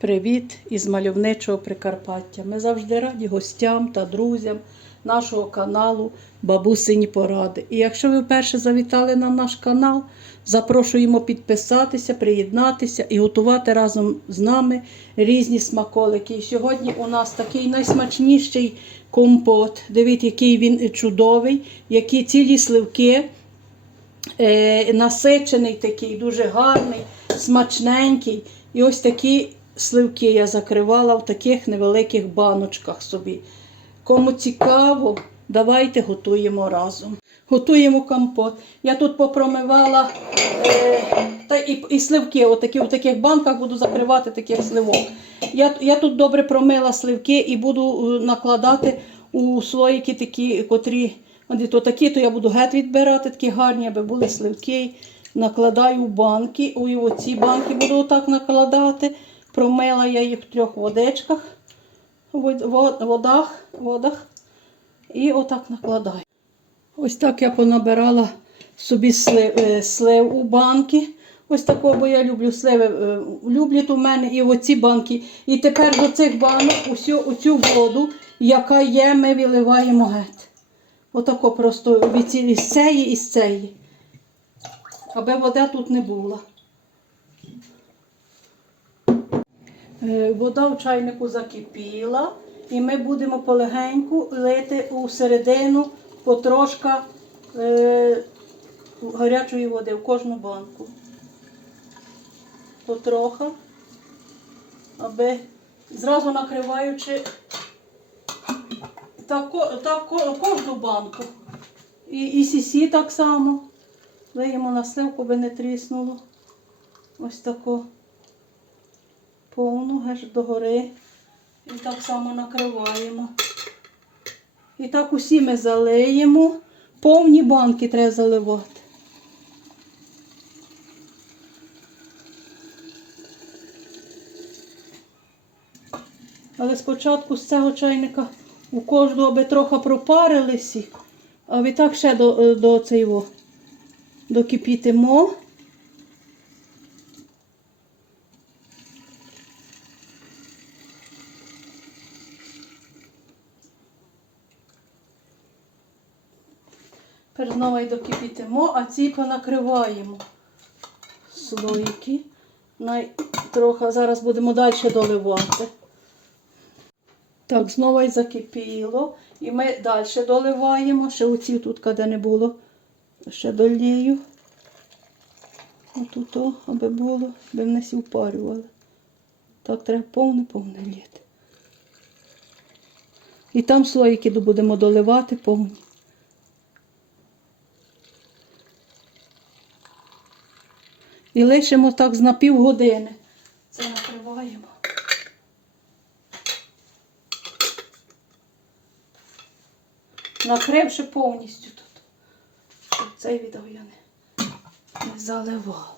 Привіт із мальовничого Прикарпаття. Ми завжди раді гостям та друзям нашого каналу Бабусині Поради. І якщо ви вперше завітали на наш канал, запрошуємо підписатися, приєднатися і готувати разом з нами різні смаколики. І сьогодні у нас такий найсмачніший компот. Дивіться, який він чудовий, які цілі сливки е, насичений такий, дуже гарний, смачненький. І ось такі сливки я закривала в таких невеликих баночках собі. Кому цікаво, давайте готуємо разом. Готуємо компот. Я тут попромивала е, та і, і сливки, отакі, в таких банках буду закривати таких сливок. Я, я тут добре промила сливки і буду е, накладати у слоїки такі, котрі От то такі, то я буду геть відбирати, такі гарні, аби були сливки. Накладаю в банки. Ой, оці банки буду отак накладати. Промила я їх в трьох водичках, вод- вод- водах, водах. І отак накладаю. Ось так я понабирала собі слив, е, слив у банки. Ось такого, бо я люблю сливи. е, Люблять у мене і оці банки. І тепер до цих банок усю оцю воду, яка є, ми виливаємо геть. Отако просто від цієї і з цієї. Аби вода тут не була. Вода в чайнику закипіла, і ми будемо полегеньку лити у середину потрошка е, гарячої води в кожну банку. Потроха, аби зразу накриваючи так, так кожну банку. І, і сісі так само. Лиємо на сливку, би не тріснуло. Ось тако повну аж догори. І так само накриваємо. І так усі ми залиємо. Повні банки треба заливати. Але спочатку з цього чайника у кожного аби трохи пропарилися, а відтак ще до, е, до цього докипітимо. Тепер знову й докипітимо, а ці понакриваємо слоїки. Трохи зараз будемо далі доливати. Так, знову й закипіло. І ми далі доливаємо. Ще оці тут, де не було, ще долію. Отут, о, аби було, аби всі впарювали. Так, треба повне-повне літи. І там слоїки будемо доливати повні. І лишимо так з на півгодини. Це накриваємо. Накривши повністю тут. Щоб цей відео я не, не заливала.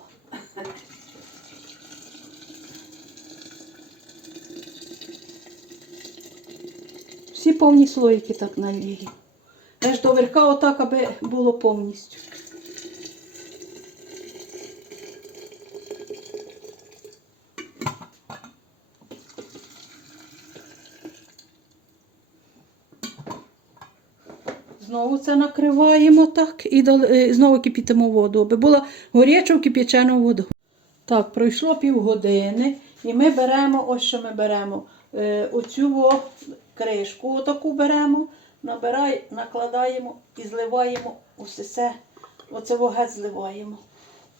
Всі повні слоїки так налію. Теж до верха отак, аби було повністю. Знову це накриваємо так і е, знову кипітимо воду, аби була горяча кип'ячена вода. Так, пройшло півгодини і ми беремо, ось що ми беремо, е, оцю кришку, отаку беремо, набирай, накладаємо і зливаємо усе це, оце вогеть зливаємо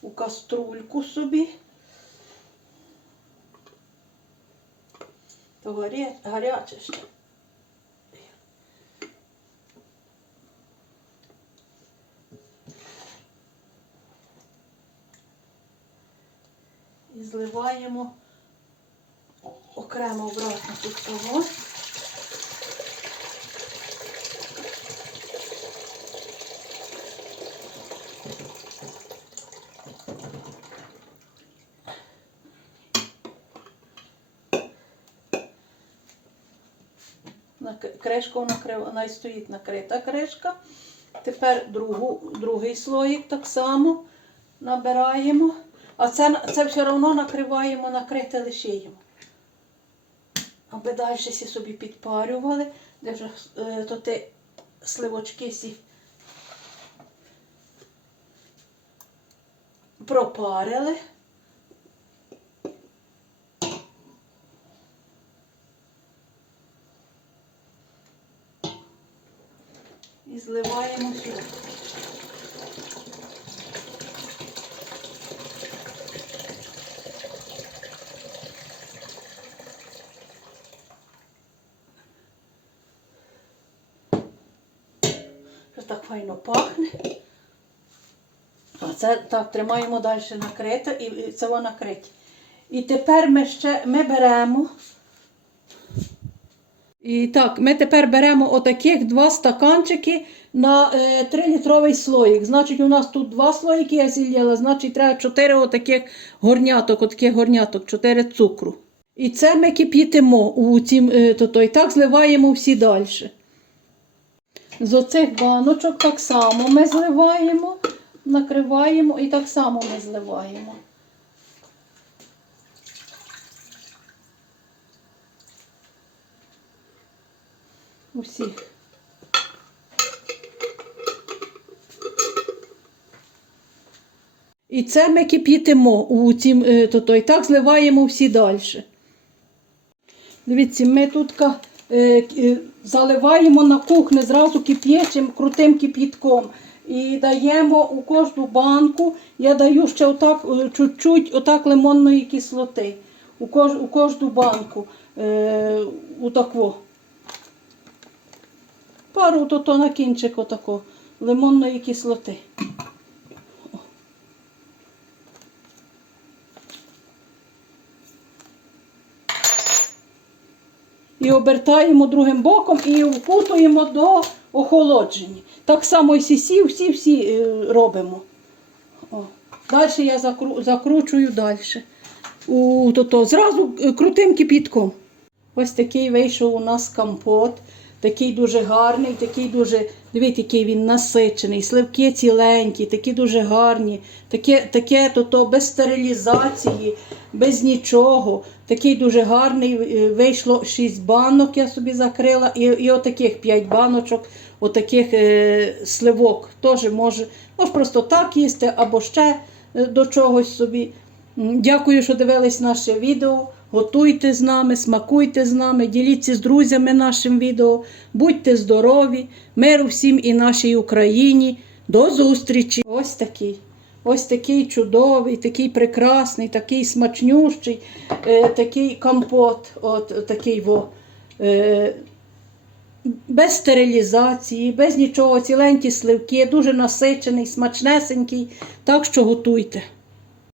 у каструльку собі. То гаряче ще. І зливаємо окремо обратно тут того. На к- кришку накрив, вона стоїть накрита кришка. Тепер другу, другий слоїк так само набираємо. А це, це все одно накриваємо, накрите лишаємо. аби далі всі собі підпарювали, де вже е, то ти сливочки сі пропарили. І зливаємо сюди. Що так файно пахне. А це так тримаємо далі накрито і це воно накриті. І тепер ми ще ми беремо. І так, ми тепер беремо отаких два стаканчики на е, 3-літровий слоїк. Значить, у нас тут два слоїки я зілляла, значить, треба 4 отаких горняток, отаких горняток, 4 цукру. І це ми кип'ятимо у цім, е, то-то, і так зливаємо всі далі. З оцих баночок так само ми зливаємо, накриваємо і так само ми зливаємо. Усіх. І це ми кип'ятимо е, то-то, і так зливаємо всі далі. Дивіться, ми тут заливаємо на кухню зразу кип'ячим крутим кип'ятком. І даємо у кожну банку, я даю ще отак, е, чуть-чуть отак лимонної кислоти. У, кож, у кожну банку. Е, отако. Пару то, то на кінчик отако, лимонної кислоти. І обертаємо другим боком і вкутуємо до охолодження. Так само і сісі, всі всі е, робимо. О. Далі я закру, закручую далі. У, то, то, зразу е, крутим кипітком. Ось такий вийшов у нас компот. Такий дуже гарний, такий дуже, дивіться, який він насичений, сливки ціленькі, такі дуже гарні, таке, таке то, то без стерилізації, без нічого. Такий дуже гарний. е, Вийшло 6 банок, я собі закрила, і, і отаких 5 баночок, отаких е, сливок. Теж може, може просто так їсти або ще е, до чогось собі. Дякую, що дивились наше відео. Готуйте з нами, смакуйте з нами, діліться з друзями нашим відео. Будьте здорові, миру всім і нашій Україні. До зустрічі! Ось такий. Ось такий чудовий, такий прекрасний, такий смачнющий, е, такий компот. От такий во. Е, без стерилізації, без нічого, ціленькі сливки, дуже насичений, смачнесенький. Так що готуйте.